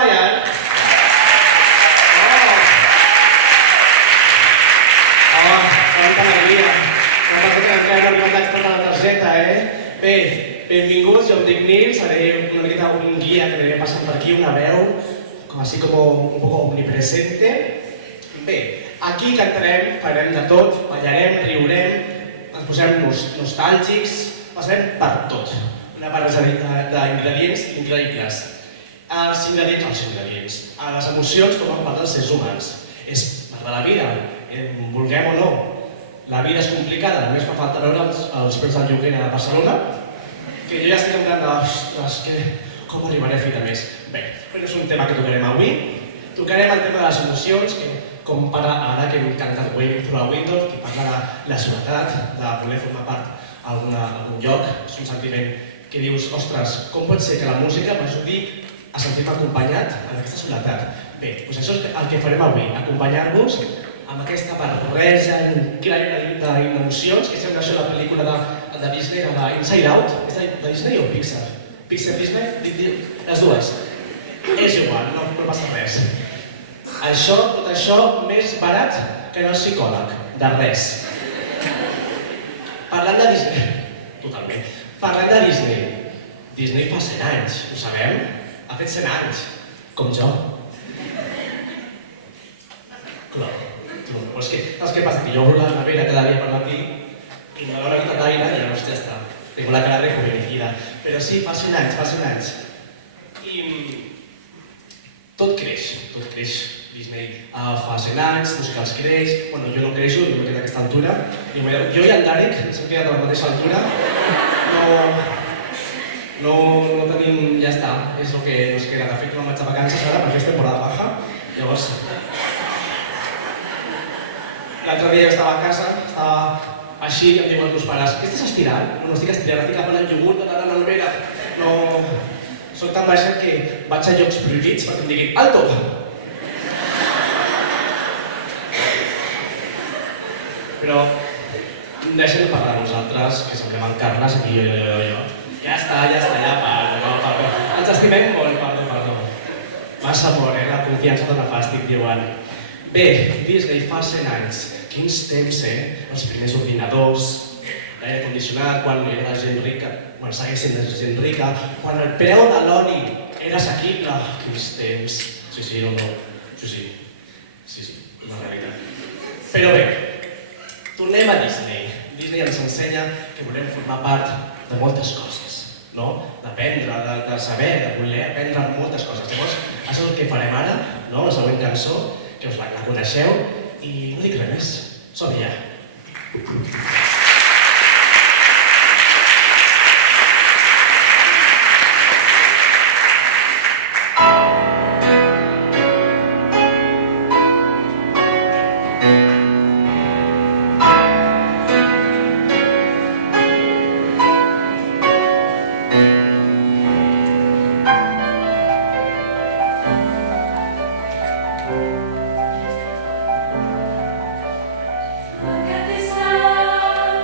Brian. Quanta alegria. Quanta que encara no li vaig portar la targeta, Bé, benvinguts, jo em dic Nil, seré una miqueta un guia que aniré passant per aquí, una veu, así como un poco omnipresente. Bé, aquí cantarem, farem de tot, ballarem, riurem, ens posem nostàlgics, passarem per tot. Una barreja d'ingredients increïbles. Els ingredients, les emocions formen part dels éssers humans. És part de la vida, vulguem o no. La vida és complicada, només fa falta veure els preus del lloguer a Barcelona, que jo ja estic en plan de, ostres, com arribaré a fi de mes? Bé, però és un tema que tocarem avui. Tocarem el tema de les emocions, que com para ara que hem cantat Waving Through a Window, que parla de la soledat, de voler formar part d'algun lloc. És un sentiment que dius, ostres, com pot ser que la música m'ajudi a sentir-me acompanyat en aquesta soledat? Bé, doncs això és el que farem avui, acompanyar-vos amb aquesta barreja increïble d'emocions, que sembla això la pel·lícula de Disney, d'Inside Out. És de Disney o Pixar? Pixar, Disney? Les dues. És igual, no passa res. Tot això més barat que no el psicòleg, de res. Parlant de Disney, totalment. Parlant de Disney, Disney fa 100 anys, ho sabem? Ha fet 100 anys, com jo. Clar. Però saps què passa? Que jo obro la nevera cada dia per matí i me dono una mica d'aire i llavors ja està. Tengo la cara rejuvenecida. Però sí, fa 100 anys. I tot creix. Disney fa 100 anys, musicals creix. Bueno, jo no creixo, jo me quedo a aquesta altura. Jo i el Derek ens hem quedat a la mateixa altura. No tenim... ja està, és el que nos queda. De fet, no vaig a vacances ara perquè és temporada baja. Llavors... L'altre dia jo estava a casa, estava així i em diuen els meus pares, què estàs estirant? No estic estirant, estic agafant el iogurt de la nevera. No... Soc tan baixa que vaig a llocs prohibits perquè em diguin alto! Però deixem de parlar nosaltres, que semblem en Carles, aquí jo. Ja està, ja perdó. Ens estimem molt, perdó. Massa amor, la confiança dona fàstic, diuen. Bé, Disney fa 100 anys. Quins temps, Els primers ordinadors, l'aire condicionat, quan era de gent rica, quan segueix sent de gent rica, quan el preu de l'oli era assequible. Quins temps. Sí, una realitat. Però bé, tornem a Disney. Disney ens ensenya que volem formar part de moltes coses, no? D'aprendre, de saber, de voler aprendre moltes coses. Llavors, això és el que farem ara, no? La següent cançó, que us la coneixeu, i no dic res més. Som-hi ja. Look at this love.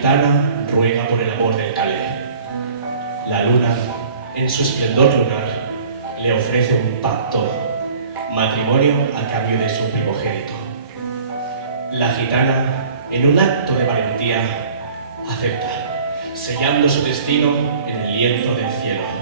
gitana ruega por el amor del calé. La luna, en su esplendor lunar, le ofrece un pacto, matrimonio a cambio de su primogénito. La gitana, en un acto de valentía, acepta, sellando su destino en el lienzo del cielo.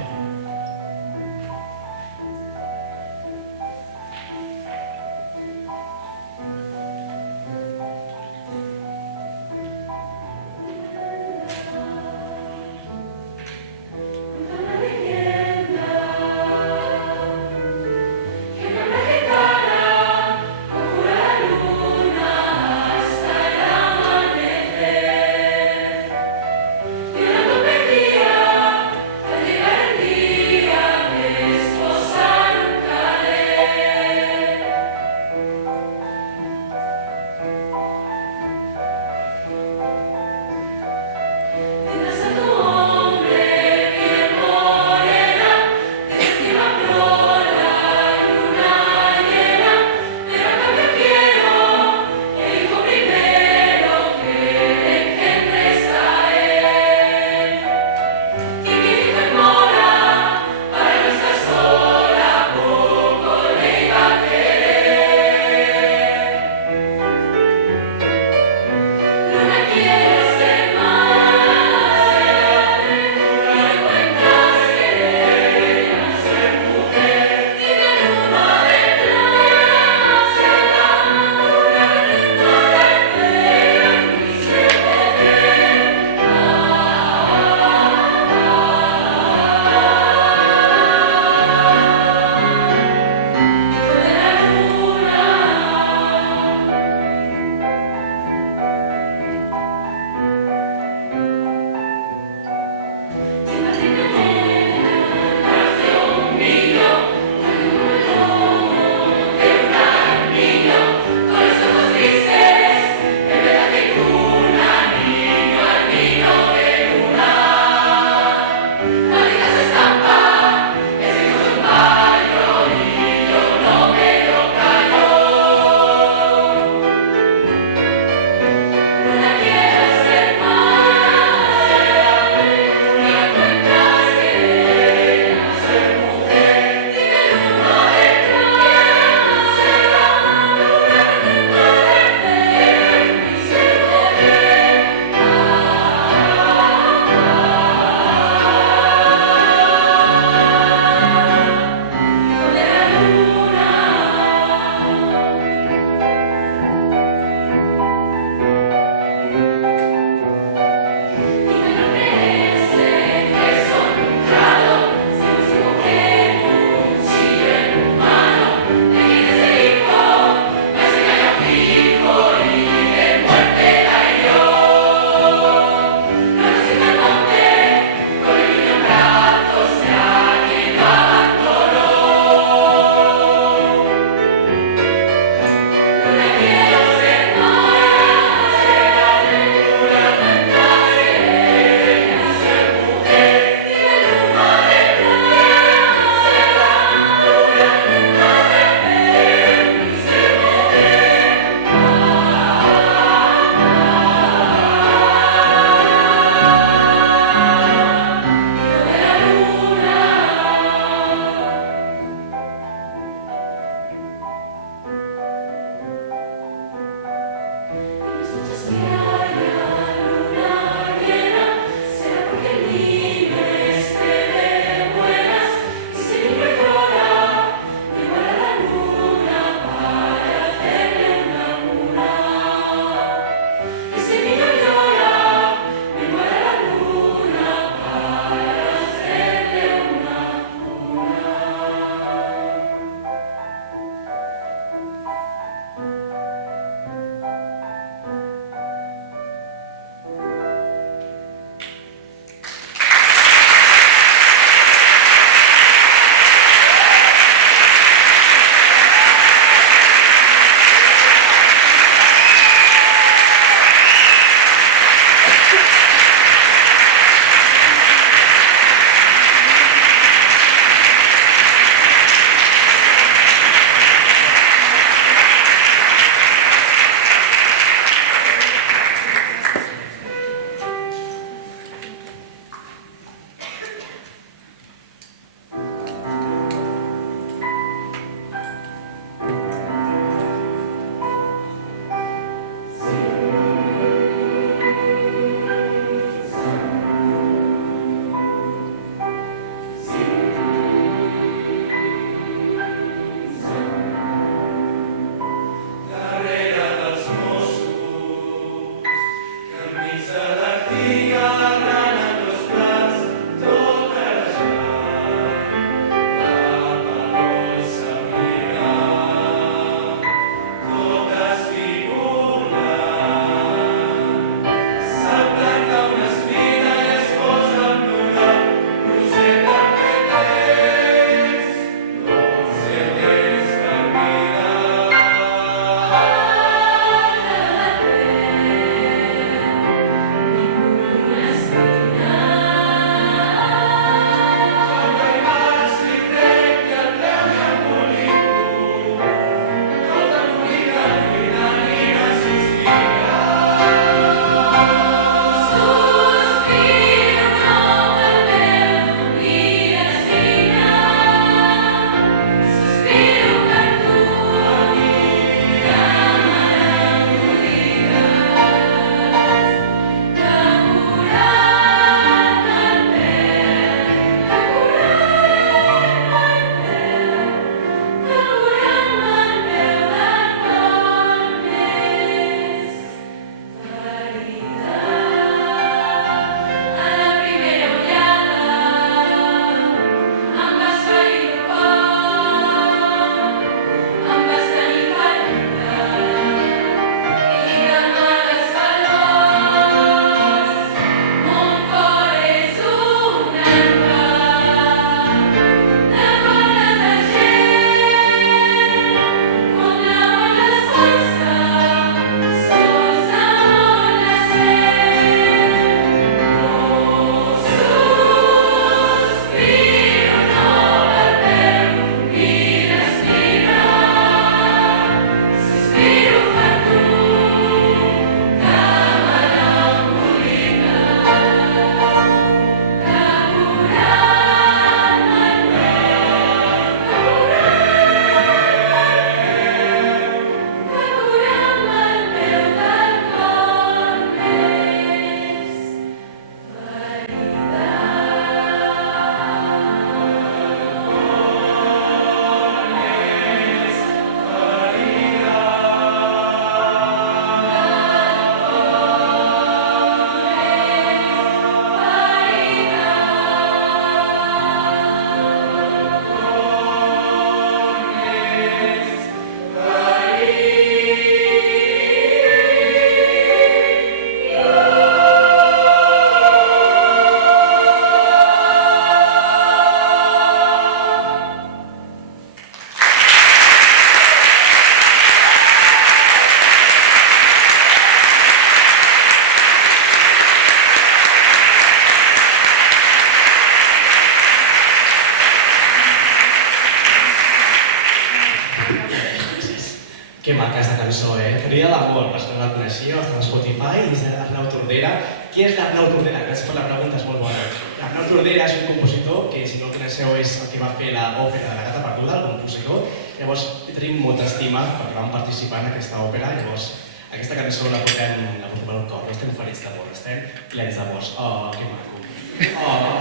Que maca esta cançó, Crida d'amor, per si no la coneixíeu, està a Spotify, i és l'Arnau Tordera. Qui és l'Arnau Tordera? Gràcies per la pregunta, és molt bona. L'Arnau Tordera és un compositor que, si no el coneixeu, és el que va fer l'òpera de la Gata Perduda, el compositor. Llavors, tenim molta estima perquè vam participar en aquesta òpera, llavors aquesta cançó la portem al cor, no estem ferits d'amor, estem plens d'amors. Oh, que maco. Que maco.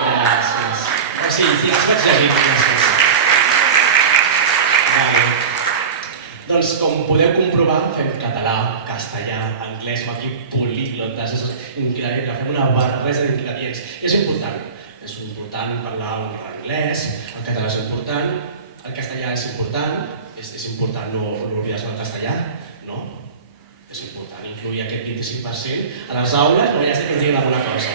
Gràcies. Sí, els vaig llegir, gràcies. Vale. Doncs, com podeu comprovar, fem català, castellà, anglès, amb aquí políglotes, és increïble, fem una barreja d'ingredients. És important parlar un anglès, el català és important, el castellà és important, és important no oblidar-se del castellà, no? És important incluir aquest 25%. A les aules no ja sé que ens diguin alguna cosa.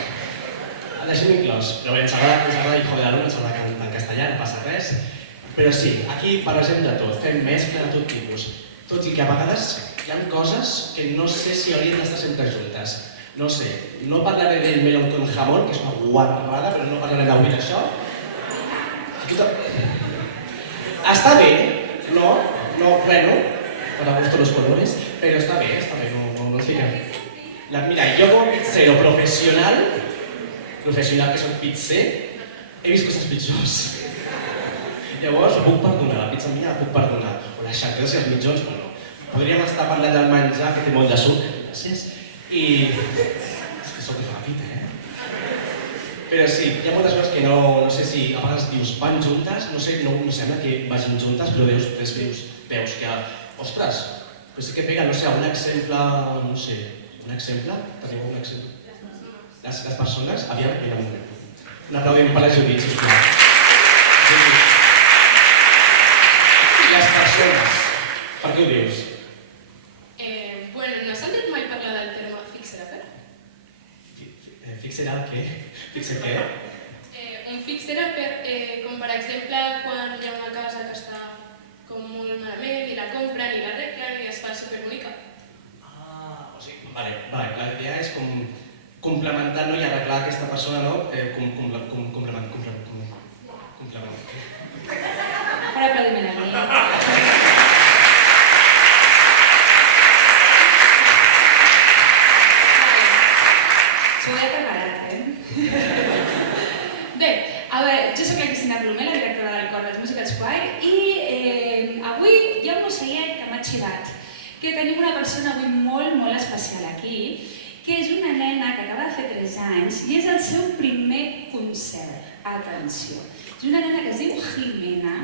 Deixem inclòs, però bé, ens agrada hijo de l'alumne, ens agrada cantar en castellà, no passa res. Però sí, aquí parlem de tot, fem mescla de tot tipus. Tot i que a vegades hi ha coses que no sé si haurien d'estar sempre juntes. No sé, no parlaré del melón con jamón, que és una guarrada, però no parlaré d'avui d'això. Està bé, bueno, para gusto los colores, pero está bien, no ens fiquem. Mira, yo como pizzero profesional que soc pizzer, he vist coses pitjors. Llavors, puc perdonar, la pizza mia la puc perdonar. O les xanqueres i els mitjons, bueno. Podríem estar parlant del menjar, que té molt de suc, gràcies. I... és que soc ràpid, Però sí, hi ha moltes coses que no sé si a vegades dius van juntes, no sé, no sembla que vagin juntes, però després veus que, ostres, però sí que pega, no sé, un exemple, no sé, un exemple? Teniu un exemple? Les persones, aviam, mira un moment. Un aplaudiment per la Judit, sisplau. Les persones, per què ho dius? Bueno, no s'han dit mai parlar del terme fixer-upper? Fixer-up què? Fixer què? Un fixer-upper, com per exemple quan hi ha una casa que està com molt malament i la compren i l'arreglen i es fa superbonica. O sigui, vale, la idea és com complementar i arreglar aquesta persona, no? Complementar. Per aplaudiment a mi. S'ho he preparat, Bé, a veure, jo soc la Cristina Plomer, la directora del cor dels Musicals Choir, i avui hi ha un ocellet que m'ha xivat, que tenim una persona avui molt especial aquí, que és una nena que acaba de fer 3 anys i és el seu primer concert. Atenció. És una nena que es diu Jimena.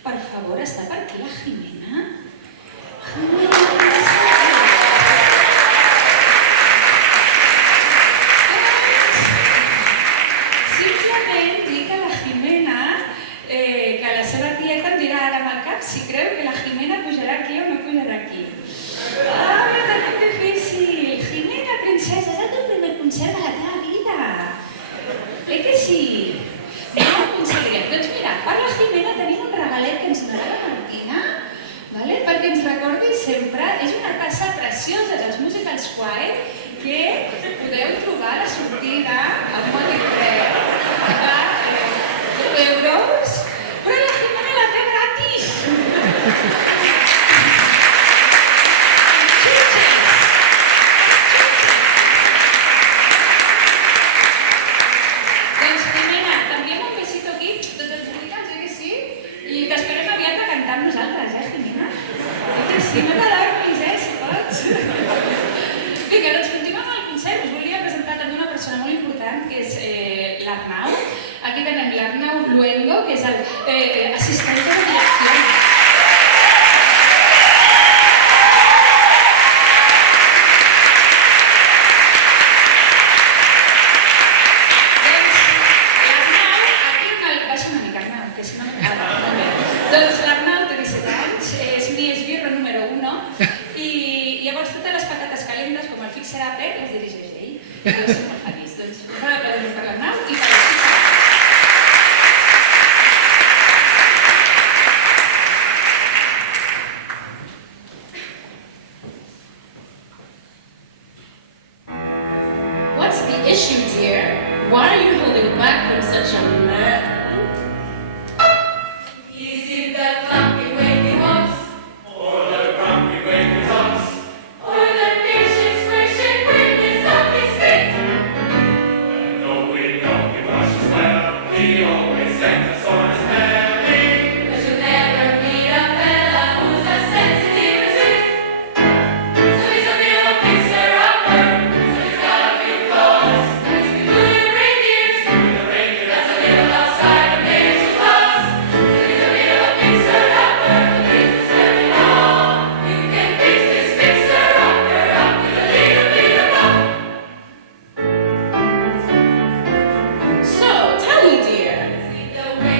Per favor, està per aquí la Jimena? Simplement dic a la Jimena que la seva tieta em dirà ara amb el cap si creu que la Jimena pujarà aquí o no pujarà aquí. Mira que difícil! Jimena, princesa, és el teu primer concert de la teva vida. Que sí? No ho aconseguirem. Doncs mira, per la Jimena tenim un regalet que ens donarà la Martina, perquè ens recordi sempre, és una tassa preciosa dels Musicals Choir que podeu trobar a la sortida amb molt preu per 10 euros, però la Jimena la té gratis. Doncs Jimena, t'enviem un besito aquí, tots els musicals, que sí? I t'esperem aviat de cantar amb nosaltres, Jimena? Que sí, no t'adormis, si pots. Vinga, doncs continuem amb el concert. Us volia presentar també una persona molt important, que és l'Arnau. Aquí tenem l'Arnau Luengo, que és l'assistent de direcció. Doncs l'Arnau té 17 anys, és mi esbirro número 1 i llavors totes les patates calentes com el fixer-upper les dirigeix ell. Jo soc molt feliç. Doncs un aplaudiment per l'Arnau i per la What's the issue, dear? Why are you holding back from such a man? Is it that lucky when you want he always sends us on his merry. But you'll never meet a fella who's as sensitive as him. So he's a bit of a fixer-upper, so he's got a few flaws. He's been doing reindeers, that's a little outside of nature's laws. So he's a bit of a fixer-upper, but he's just very long. You can fix this fixer-upper up with a little bit of love. So, tell me, dear, See the way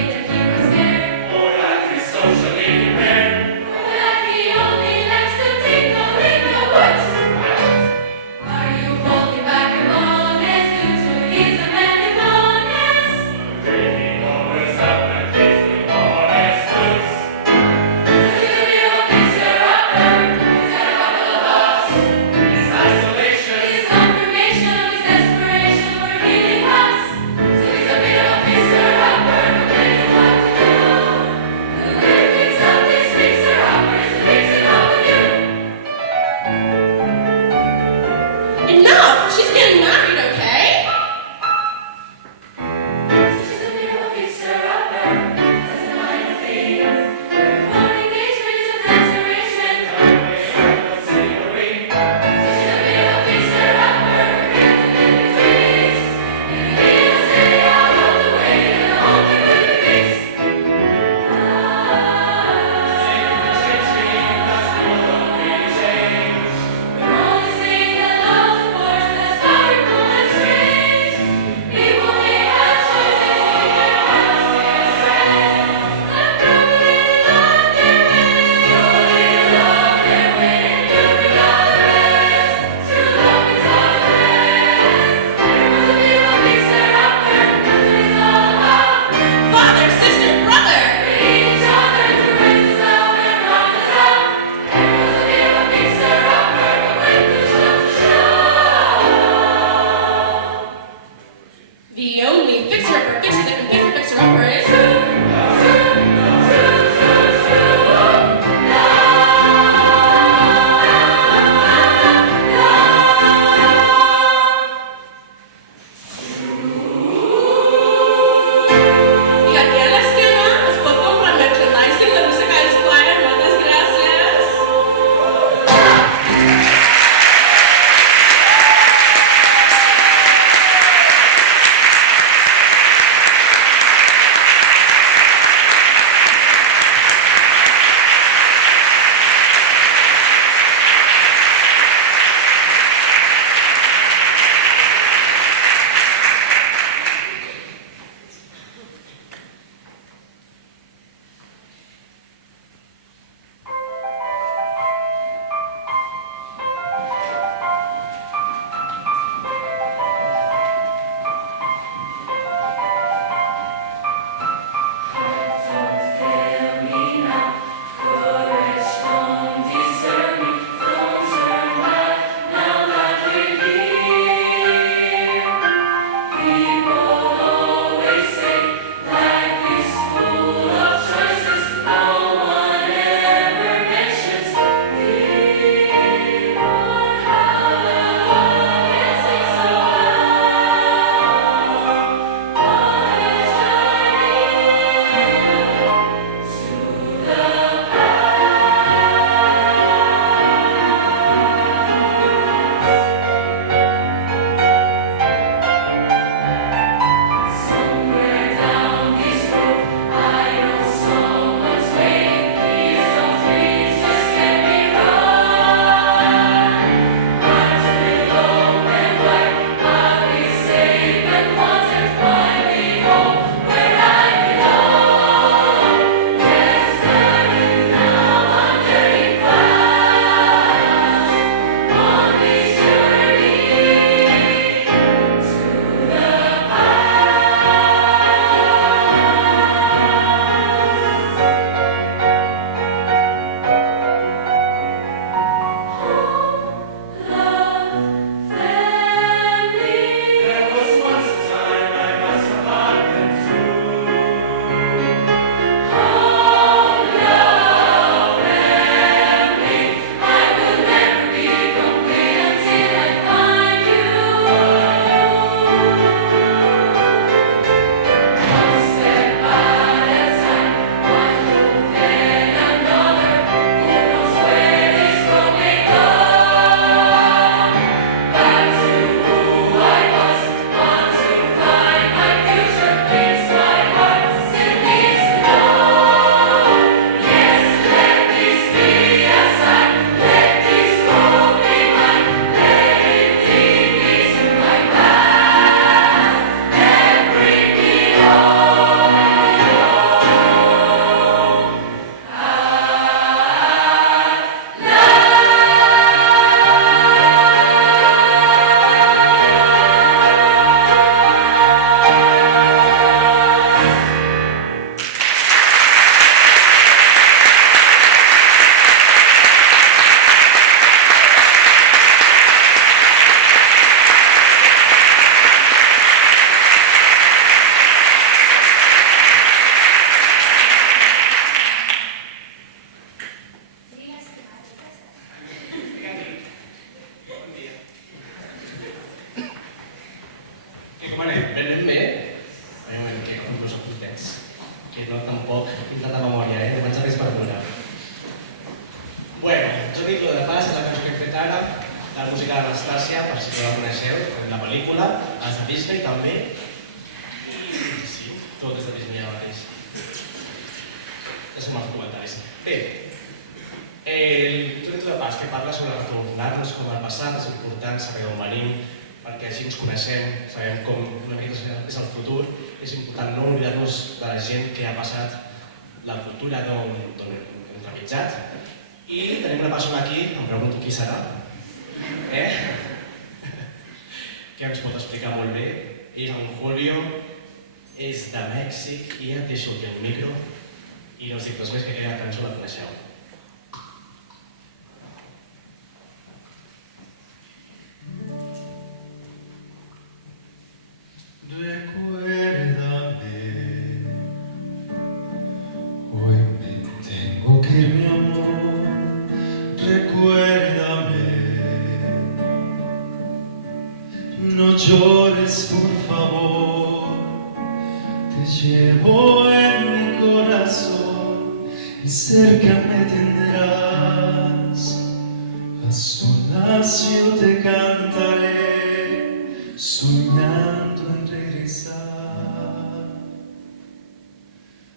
que no tampoc tinc tanta memòria, no vaig a res per una. Bueno, jo dic lo de pas, és la cançó que he fet ara, la música d'Anastàcia, per si no la coneixeu, en la pel·lícula, els de Disney també. I sí, tot és de Disney ara mateix. Ja som els comentaris. Bé, el Tureto de Pas, que parla sobre retornar-nos com al passat, és important saber d'on venim, perquè així ens coneixem, sabem com una mica és el futur, és important no oblidar-nos de la gent que ha passat la cultura d'on hem trepitjat. I tenim una persona aquí, em pregunto qui serà, que ens pot explicar molt bé. És en Julio, és de Mèxic i et deixo aquí el micro i no us dic res més que aquella cançó la coneixeu. Recuérdame, hoy me tengo que ir, mi amor. Recuérdame, no llores por favor. Te llevo en mi corazón y cerca me tendrás. A solas yo te cantaré, soñando en regresar.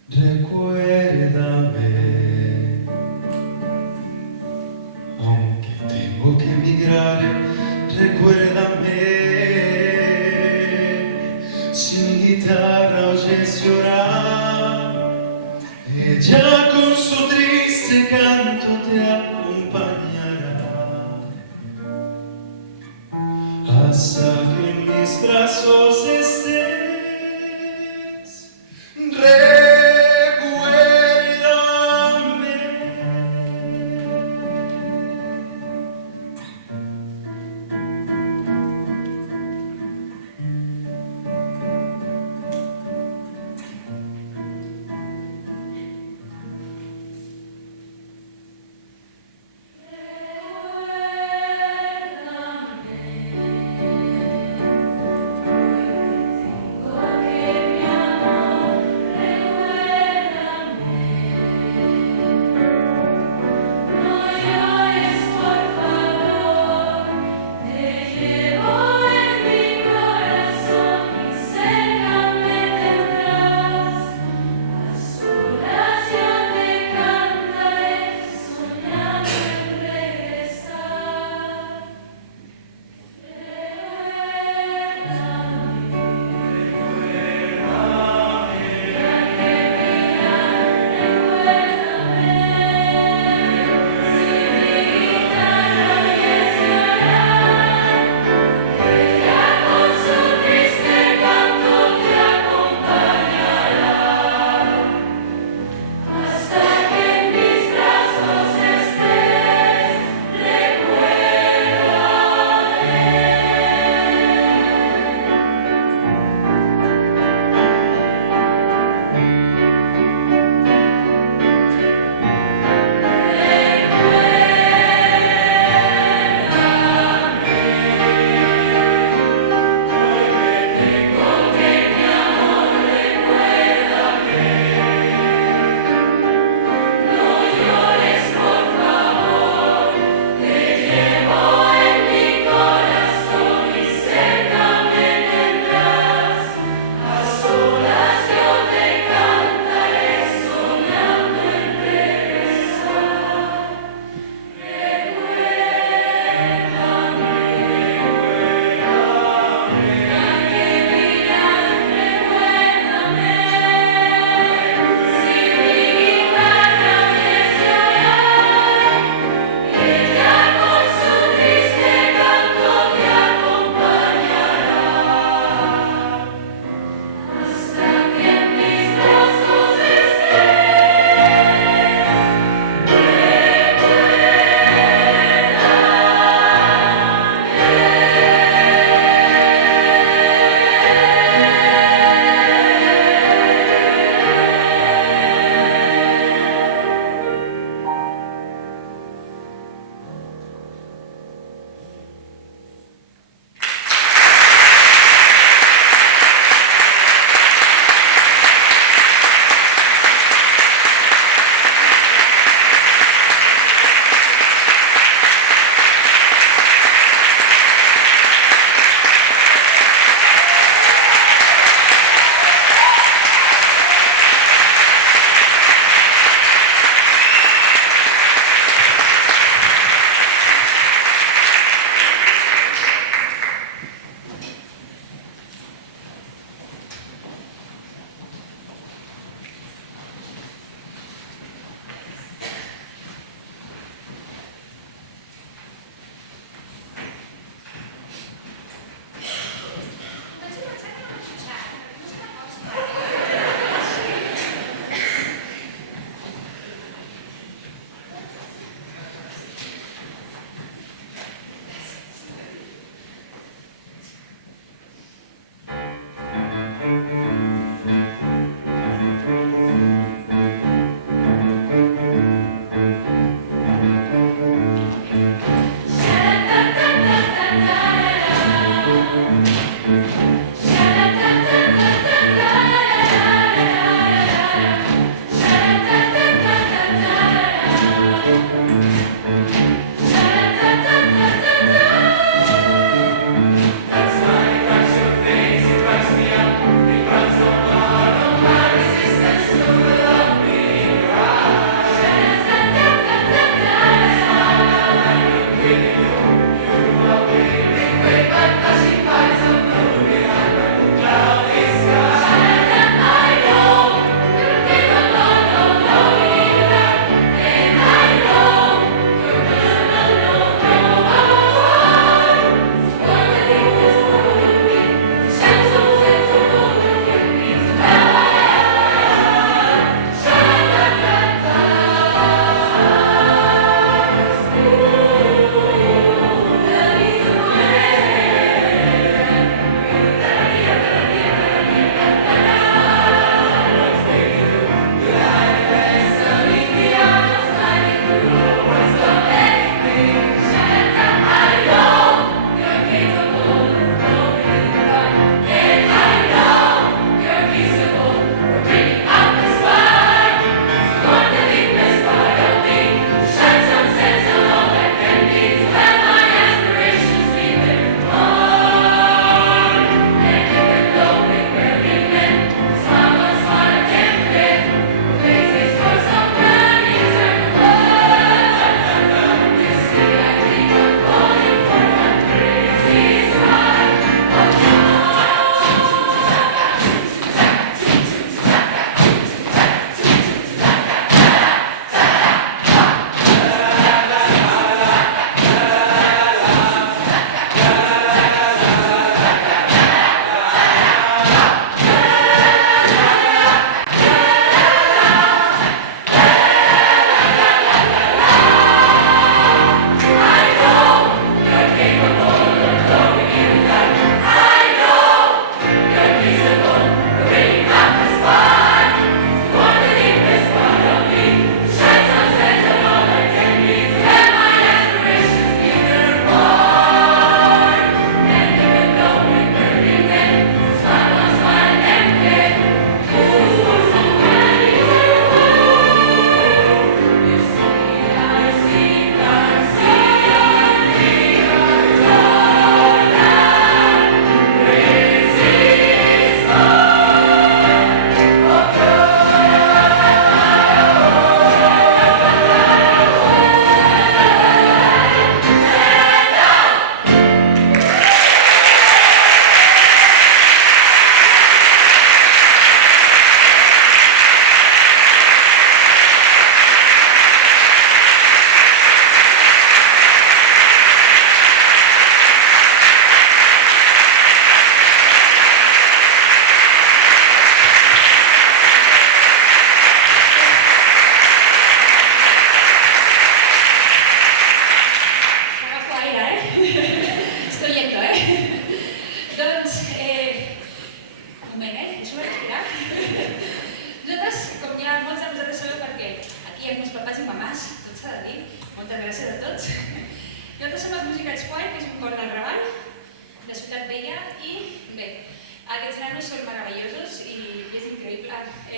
Recuérdame, aunque tengo que emigrar, recuérdame. Si mi guitarra oyes llorar, ella con su triste canto te acompañará hasta que en mis brazos estés.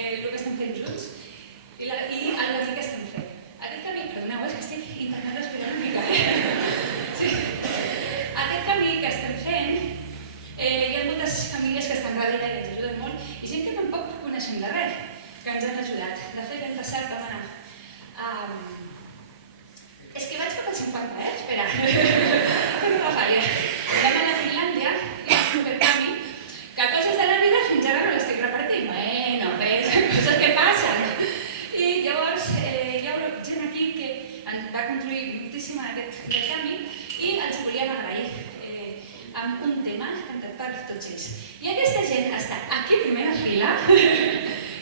el que estem fent junts i el camí que estem fent. Aquest camí, perdoneu, és que estic intentant respirar una mica. Sí. Aquest camí que estem fent, hi ha moltes famílies que estan darrere, que ens ajuden molt, i gent que tampoc coneixem de res, que ens han ajudat. De fet, l'any passat vam anar és que vaig cap al 50, espera. Que no fa fàlia. Vam anar a Finlàndia, i és supercanvi, que coses de la vida fins ara no l'estic repartint. Bueno, coses que passen. I llavors hi ha gent aquí que va contribuir moltíssim a aquest canvi i els volíem agrair amb un tema cantat per tots ells. I aquesta gent està aquí a primera fila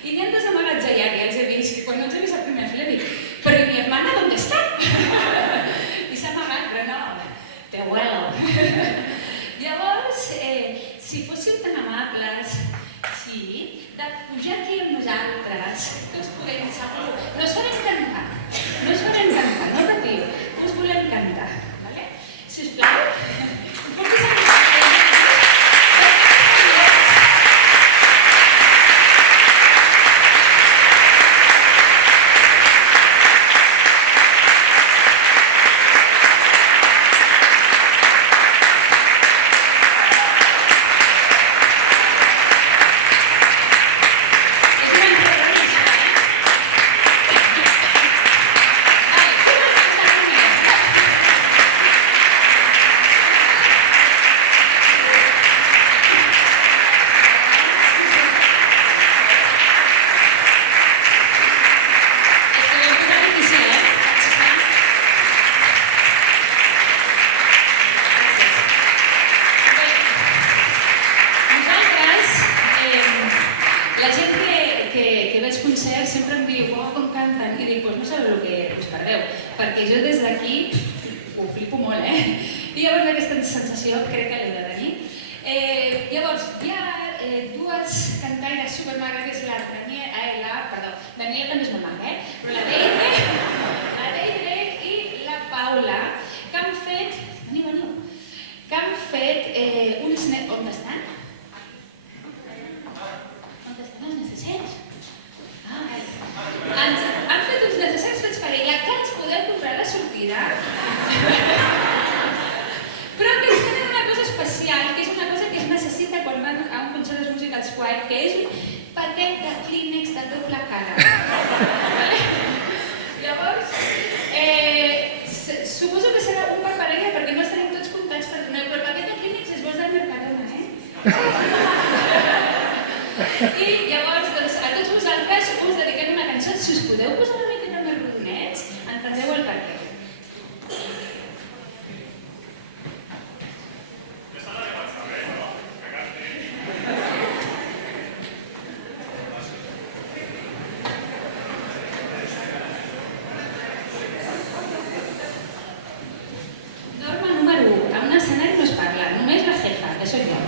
i n'hi ha dos amagats allà, que ja els he vist, que quan no els he vist a primera fila dic, però mi hermana, ¿dónde está? I s'ha amagat, però no, te huelo. Llavors, si fóssiu tan amables, sí, de pujar aquí amb nosaltres, que us podem segur, no us farem cantar, no patiu, us volem cantar, vale? Sisplau, portis a sempre em diu, com canten, i dic, doncs no sabeu el que us perdeu, perquè jo des d'aquí ho flipo molt, I llavors aquesta sensació crec que l'heu de tenir. Llavors, hi ha dues cantaires supermagres, Daniela també és molt maca, però la Deidre i la Paula, que han fet, uns... On estan? On estan els necessers? Han fet uns necessers fets per ella que ens podem comprar a la sortida. Però que ens tenen una cosa especial, que és una cosa que es necessita quan van a un concert de musicals White, que és un paquet de Kleenex de doble cara. Llavors, suposo que serà un per parella perquè no estarem tots comptats per donar, però el paquet de Kleenex és vols del Mercadona, I llavors, doncs, a tots vosaltres us dediquem una cançó. Si us podeu posar una miqueta més rodonets, entendreu el perquè. Norma número 1. A un escenari no es parla, només la jefa, que soc jo.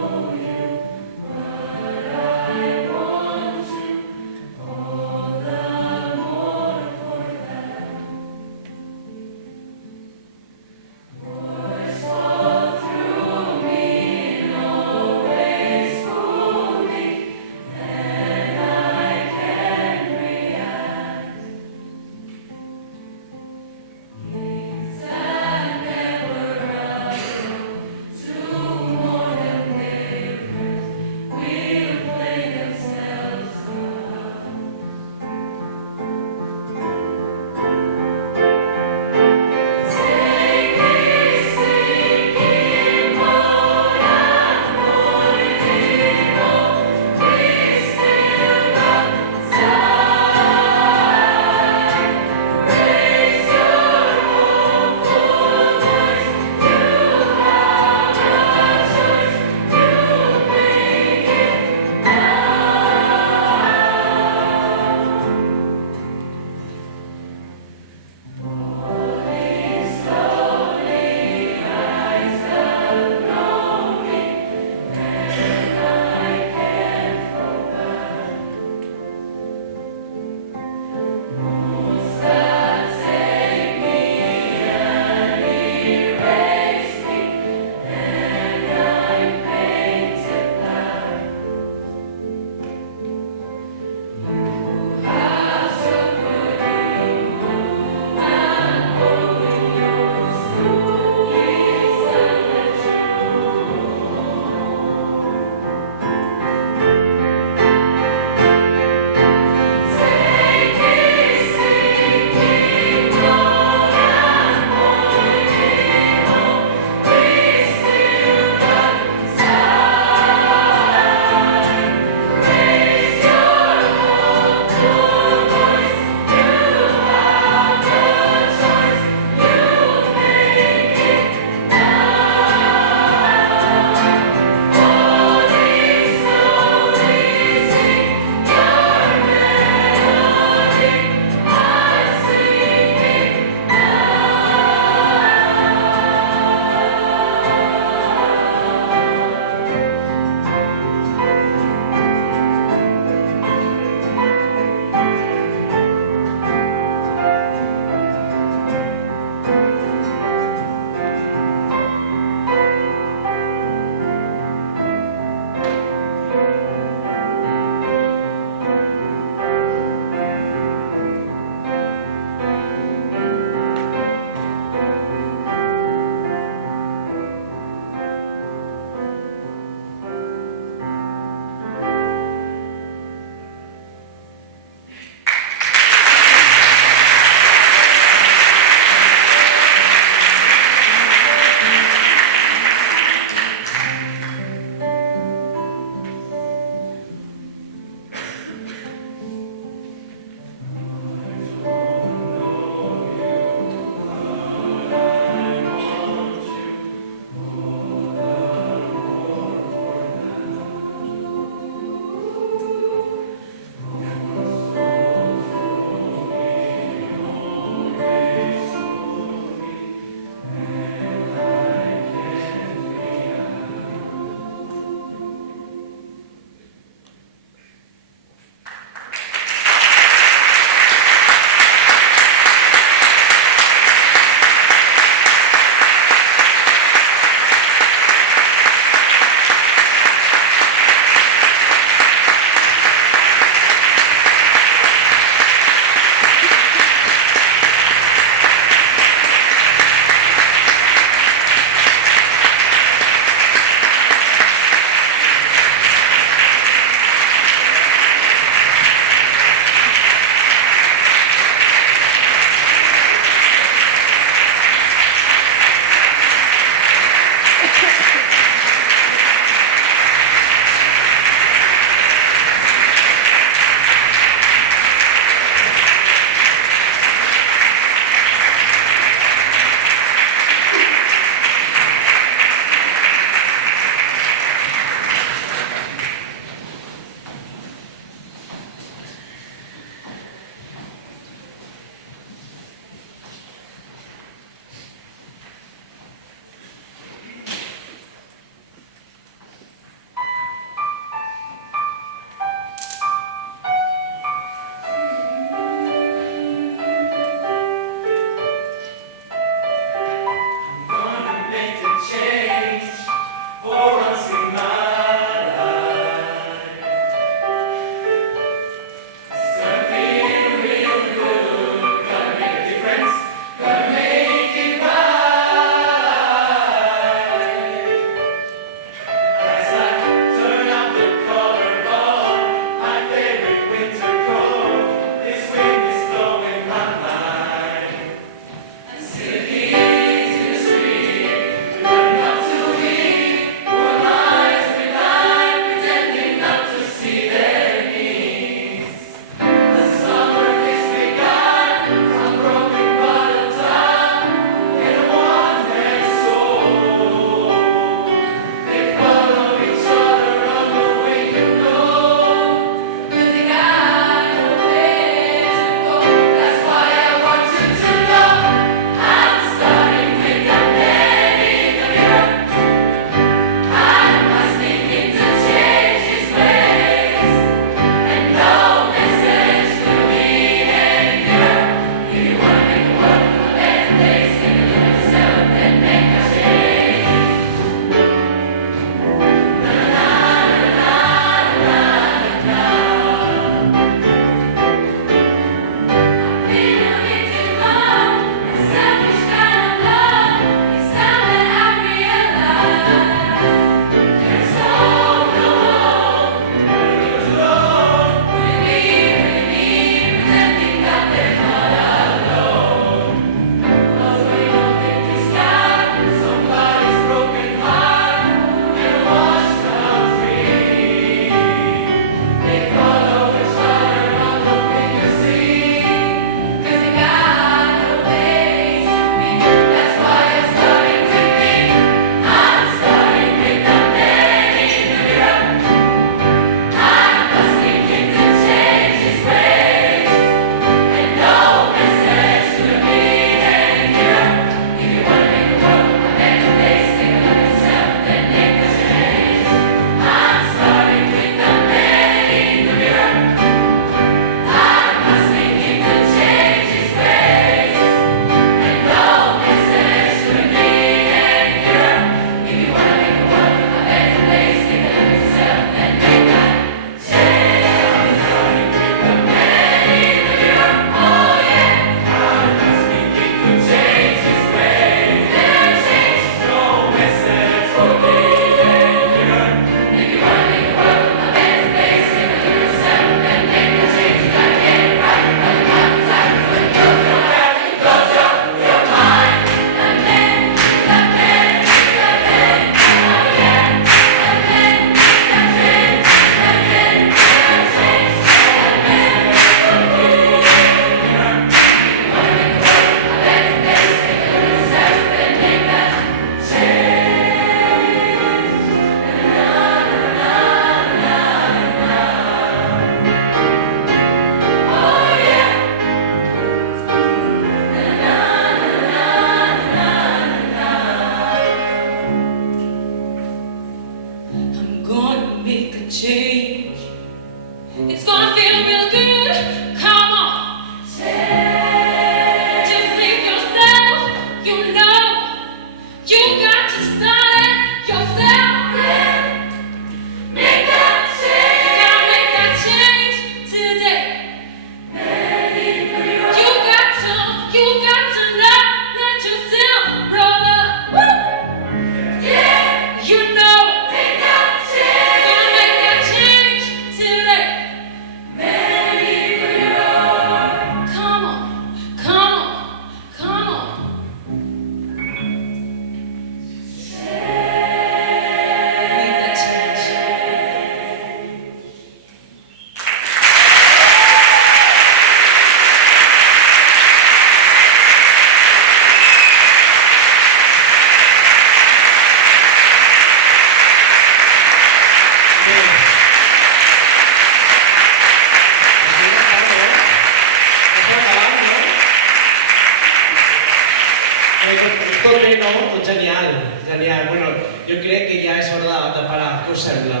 Tot bé, no? Tot genial. Genial. Bueno, jo crec que ja és hora de parar. Què us sembla?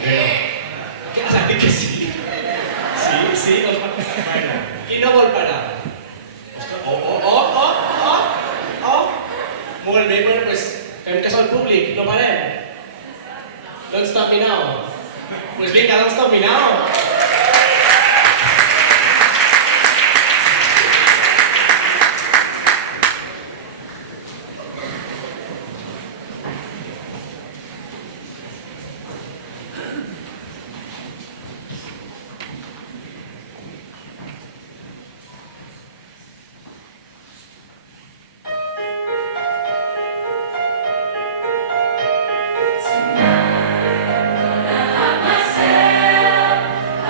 Bueno. Què has dit que sí? Sí? Sí? Vols parar? Bueno. Qui no vol parar? Molt bé, bueno, doncs fem cas al públic, no parem. Don't stop me now. Pues vinga, don't stop me now. Tonight, gonna have myself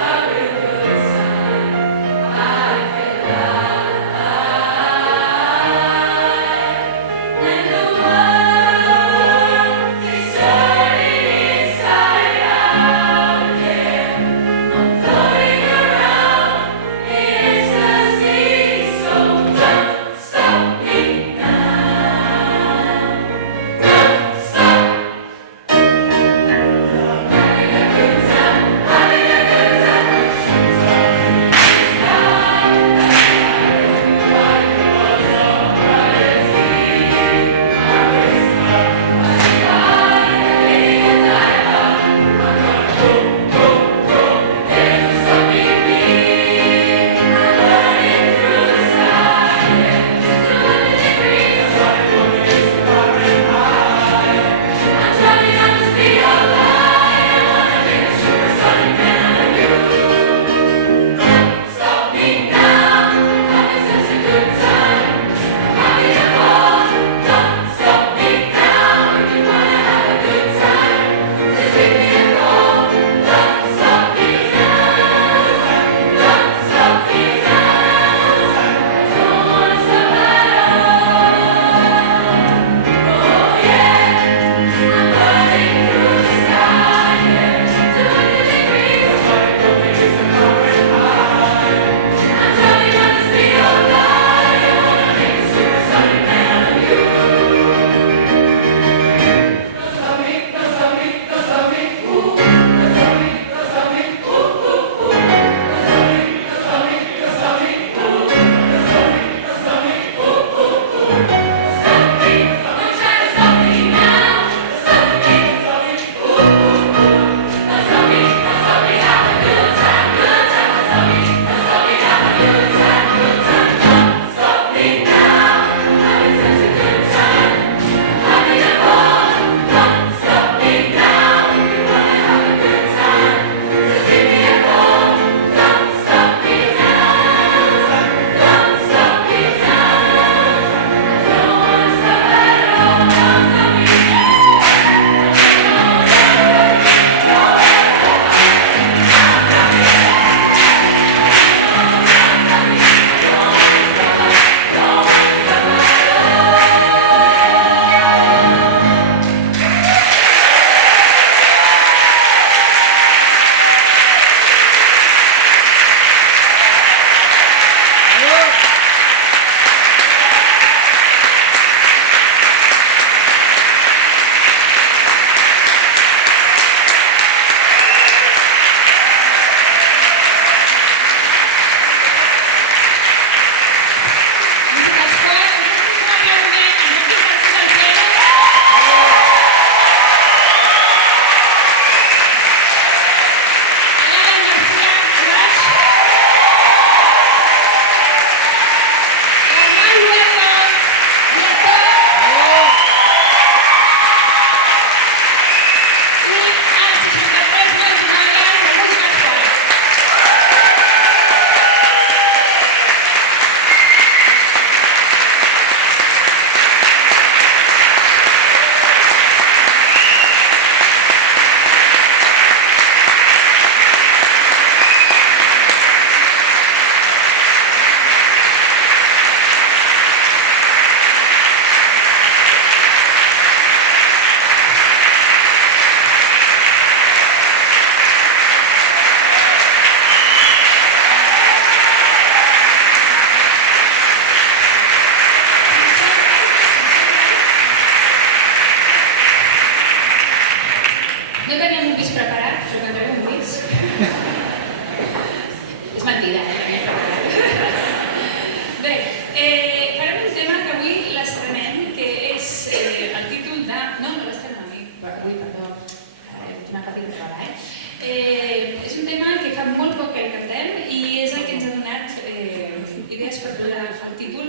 el títol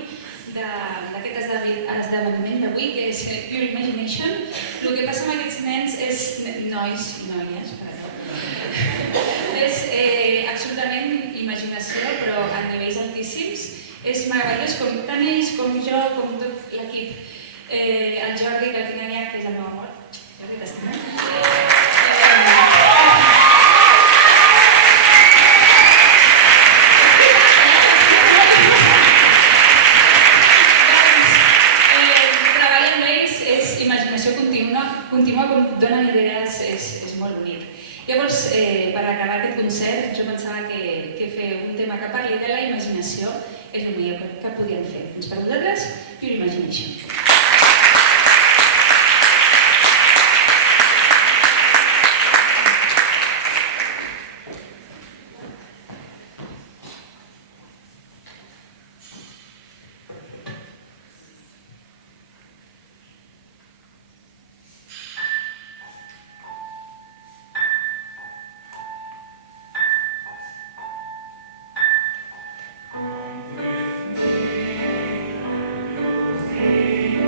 d'aquest esdeveniment d'avui, que és Pure Imagination. El que passa amb aquests nens és... nois i noies, perdó. És absolutament imaginació, però a nivells altíssims. És meravellós, com tant ells com jo, com tot l'equip. El Jordi, que el tinc allà, que és el meu amor. Jordi, t'estimem. Treballar amb ells és imaginació contínua, com donen idees, és molt bonic. Llavors, per acabar aquest concert, jo pensava que fer un tema que parli de la imaginació és el millor que podíem fer. Doncs per vosaltres, Pure Imagination. With me,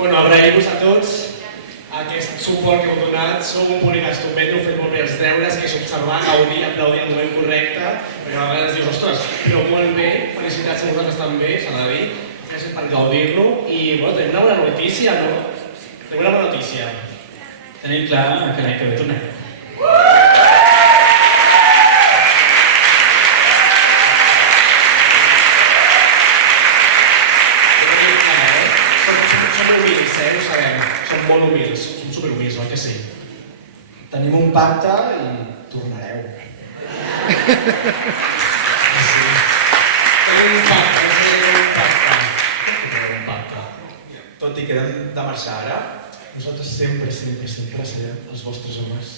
Bueno, agrair-vos a tots aquest suport que heu donat. Sou un públic estupendo, heu fet molt bé els deures, que és observar, gaudir, aplaudir en el moment correcte, perquè a vegades dius, ostres, però molt bé, felicitats a vosaltres també, s'ha de dir, gràcies per gaudir-lo, i bueno, tenim una bona notícia, no? Tenim una bona notícia. Tenim clar que l'any que ve tornem. Som humils, ho sabem. Som molt humils, som superhumils, oi que sí? Tenim un pacte i tornareu. Sí. Tenim un pacte, tenim un pacte. Tenim un pacte. Tot i que hem de marxar ara, nosaltres sempre serem els vostres homes.